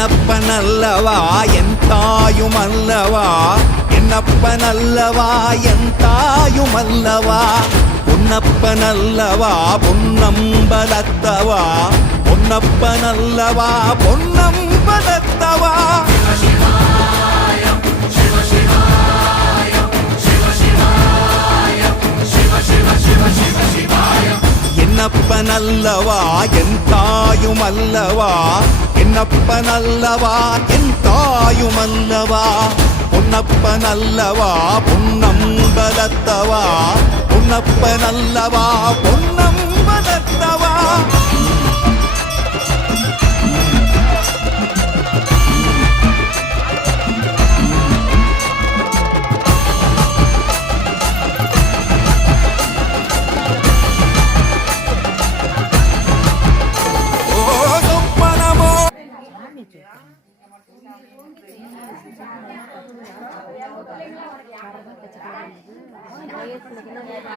என்னப்பனல்லவா என் தாயுமல்லவா, என்னப்பனல்லவா என் தாயுமல்லவா, பொன்னப்பனல்லவா பொன்னம்பலத்தவா, பொன்னப்பனல்லவா பொன்னம்பலத்தவா. என்னப்பனல்லவா என் தாயுமல்லவா, என்னப்பனல்லவா என் தாயுமல்லவா, பொன்னப்பனல்லவா பொன்னம்பலத்தவா, பொன்னப்பனல்லவா பொன்னம்பலத்தவா.